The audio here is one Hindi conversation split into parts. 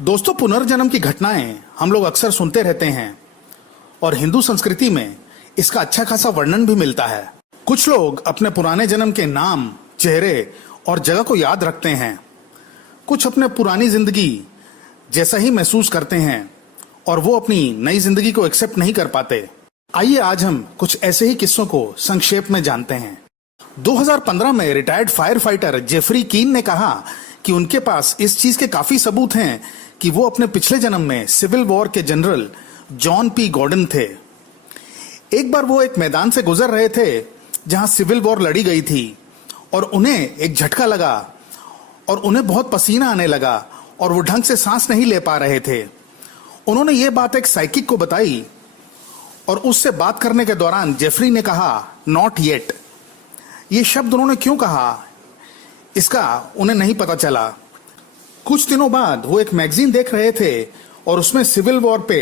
दोस्तों, पुनर्जन्म की घटनाएं हम लोग अक्सर सुनते रहते हैं और हिंदू संस्कृति में इसका अच्छा खासा वर्णन भी मिलता है। कुछ लोग अपने पुराने जन्म के नाम, चेहरे और जगह को याद रखते हैं। कुछ अपने पुरानी जिंदगी जैसा ही महसूस करते हैं और वो अपनी नई जिंदगी को एक्सेप्ट नहीं कर पाते। आइए आज हम कुछ ऐसे ही किस्सों को संक्षेप में जानते हैं। 2015 में रिटायर्ड फायर फाइटर जेफरी कीन ने कहा कि उनके पास इस चीज के काफी सबूत हैं कि वो अपने पिछले जन्म में सिविल वॉर के जनरल जॉन पी गॉर्डन थे। एक बार वो एक मैदान से गुजर रहे थे जहां सिविल वॉर लड़ी गई थी और उन्हें एक झटका लगा और उन्हें बहुत पसीना आने लगा और वो ढंग से सांस नहीं ले पा रहे थे। उन्होंने ये बात एक साइकिक को बताई और उससे बात करने के दौरान जेफरी ने कहा, नॉट येट। ये शब्द उन्होंने क्यों कहा इसका उन्हें नहीं पता चला। कुछ दिनों बाद वो एक मैगजीन देख रहे थे और उसमें सिविल वॉर पे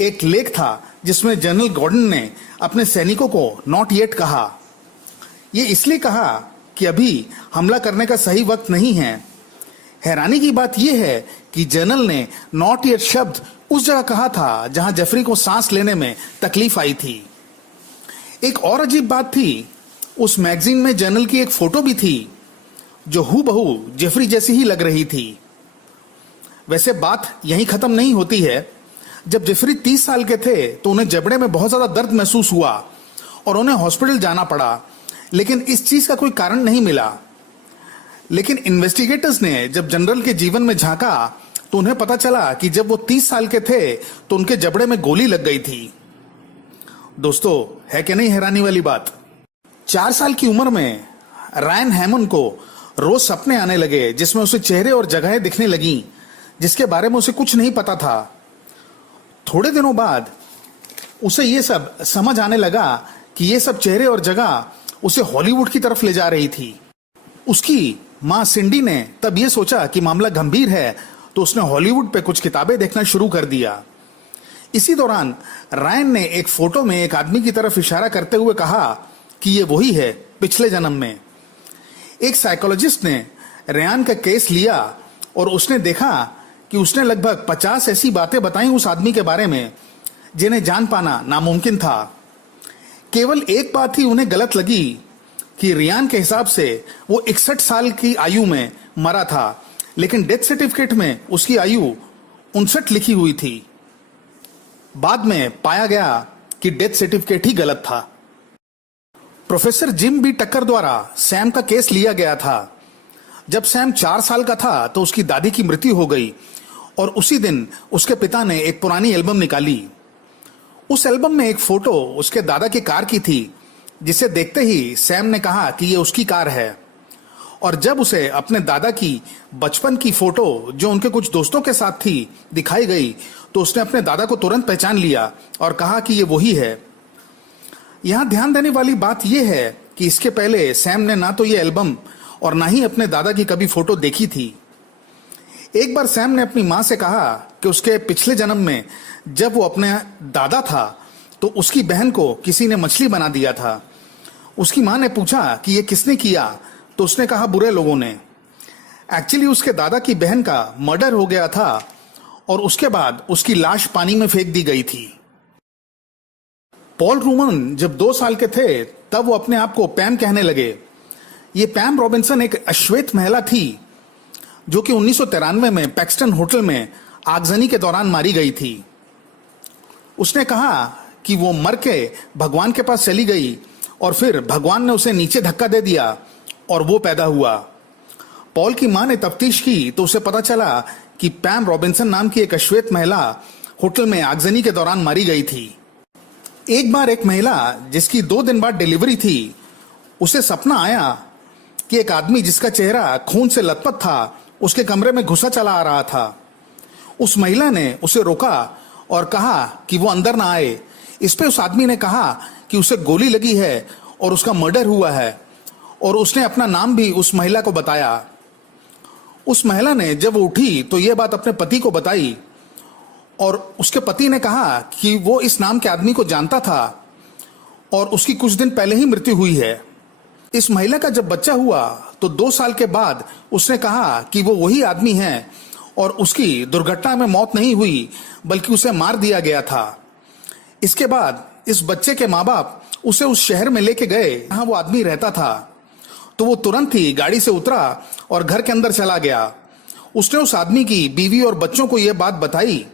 एक लेख था जिसमें जनरल गॉर्डन ने अपने सैनिकों को नॉट येट कहा। ये इसलिए कहा कि अभी हमला करने का सही वक्त नहीं है। हैरानी की बात यह है कि जनरल ने नॉट येट शब्द उस जगह कहा था जहां जेफरी को सांस लेने में तकलीफ आई थी। एक और अजीब बात थी, उस मैगजीन में जनरल की एक फोटो भी थी जो हूबहू जेफरी जैसी ही लग रही थी। वैसे बात यहीं खत्म नहीं होती है। जब जेफरी 30 साल के थे तो उन्हें जबड़े में बहुत ज्यादा दर्द महसूस हुआ और उन्हें हॉस्पिटल जाना पड़ा, लेकिन इस चीज का कोई कारण नहीं मिला। लेकिन इन्वेस्टिगेटर्स ने जब जनरल के जीवन में झांका तो उन्हें पता चला कि जब वो 30 साल के थे तो उनके जबड़े में गोली लग गई थी। दोस्तों, है कि नहीं हैरानी वाली बात। 4 साल की उम्र में रायन हैमन को रोज सपने आने लगे जिसमें उसे चेहरे और जगहें दिखने लगी जिसके बारे में उसे कुछ नहीं पता था। थोड़े दिनों बाद उसे ये सब समझ आने लगा कि ये सब चेहरे और जगह उसे हॉलीवुड की तरफ ले जा रही थी। उसकी मां सिंडी ने तब ये सोचा कि मामला गंभीर है तो उसने हॉलीवुड पे कुछ किताबें देखना शुरू कर दिया। इसी दौरान रायन ने एक फोटो में एक आदमी की तरफ इशारा करते हुए कहा कि ये वही है पिछले जन्म में। एक साइकोलॉजिस्ट ने रेयान का केस लिया और उसने देखा कि उसने लगभग 50 ऐसी बातें बताई उस आदमी के बारे में जिन्हें जान पाना नामुमकिन था। केवल एक बात ही उन्हें गलत लगी कि रेयान के हिसाब से वो 61 साल की आयु में मरा था, लेकिन डेथ सर्टिफिकेट में उसकी आयु 59 लिखी हुई थी। बाद में पाया गया कि डेथ सर्टिफिकेट ही गलत था। प्रोफेसर जिम बी टक्कर द्वारा सैम का केस लिया गया था। जब सैम 4 साल का था तो उसकी दादी की मृत्यु हो गई और उसी दिन उसके पिता ने एक पुरानी एल्बम निकाली। उस एल्बम में एक फोटो उसके दादा की कार की थी जिसे देखते ही सैम ने कहा कि ये उसकी कार है। और जब उसे अपने दादा की बचपन की फोटो जो उनके कुछ दोस्तों के साथ थी दिखाई गई तो उसने अपने दादा को तुरंत पहचान लिया और कहा कि ये वही है। यहां ध्यान देने वाली बात यह है कि इसके पहले सैम ने ना तो ये एल्बम और ना ही अपने दादा की कभी फोटो देखी थी। एक बार सैम ने अपनी मां से कहा कि उसके पिछले जन्म में जब वो अपने दादा था तो उसकी बहन को किसी ने मछली बना दिया था। उसकी मां ने पूछा कि ये किसने किया तो उसने कहा, बुरे लोगों ने। एक्चुअली उसके दादा की बहन का मर्डर हो गया था और उसके बाद उसकी लाश पानी में फेंक दी गई थी। पॉल रूमन जब 2 साल के थे तब वो अपने आप को पैम कहने लगे। ये पैम रॉबिन्सन एक अश्वेत महिला थी जो कि 1993 में पैक्सटन होटल में आगजनी के दौरान मारी गई थी। उसने कहा कि वो मर के भगवान के पास चली गई और फिर भगवान ने उसे नीचे धक्का दे दिया और वो पैदा हुआ। पॉल की मां ने तफ्तीश की तो उसे पता चला कि पैम रॉबिन्सन नाम की एक अश्वेत महिला होटल में आगजनी के दौरान मारी गई थी। एक बार एक महिला जिसकी 2 दिन बाद डिलीवरी थी, उसे सपना आया कि एक आदमी जिसका चेहरा खून से लथपथ था उसके कमरे में घुसा चला आ रहा था। उस महिला ने उसे रोका और कहा कि वो अंदर ना आए। इस पे उस आदमी ने कहा कि उसे गोली लगी है और उसका मर्डर हुआ है और उसने अपना नाम भी उस महिला को बताया। उस महिला ने जब वो उठी तो ये बात अपने पति को बताई और उसके पति ने कहा कि वो इस नाम के आदमी को जानता था और उसकी कुछ दिन पहले ही मृत्यु हुई है। इस महिला का जब बच्चा हुआ तो 2 साल के बाद उसने कहा कि वो वही आदमी है और उसकी दुर्घटना में मौत नहीं हुई बल्कि उसे मार दिया गया था। इसके बाद इस बच्चे के माँ बाप उसे उस शहर में लेके गए जहां वो आदमी रहता था। तो वो तुरंत ही गाड़ी से उतरा और घर के अंदर चला गया। उसने उस आदमी की बीवी और बच्चों को यह बात बताई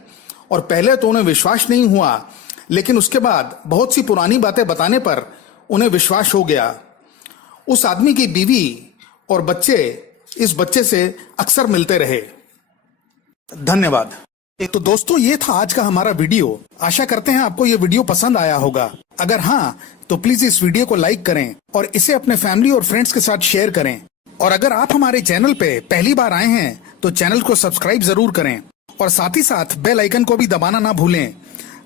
और पहले तो उन्हें विश्वास नहीं हुआ, लेकिन उसके बाद बहुत सी पुरानी बातें बताने पर उन्हें विश्वास हो गया। उस आदमी की बीवी और बच्चे इस बच्चे से अक्सर मिलते रहे। धन्यवाद। तो दोस्तों, ये था आज का हमारा वीडियो। आशा करते हैं आपको ये वीडियो पसंद आया होगा। अगर हाँ, तो प्लीज इस वीडियो को लाइक करें और इसे अपने फैमिली और फ्रेंड्स के साथ शेयर करें। और अगर आप हमारे चैनल पे पहली बार आए हैं तो चैनल को सब्सक्राइब जरूर करें और साथ ही साथ बेल आइकन को भी दबाना ना भूलें,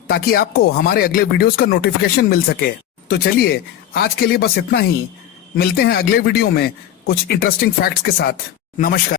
ताकि आपको हमारे अगले वीडियोस का नोटिफिकेशन मिल सके। तो चलिए, आज के लिए बस इतना ही। मिलते हैं अगले वीडियो में कुछ इंटरेस्टिंग फैक्ट्स के साथ। नमस्कार।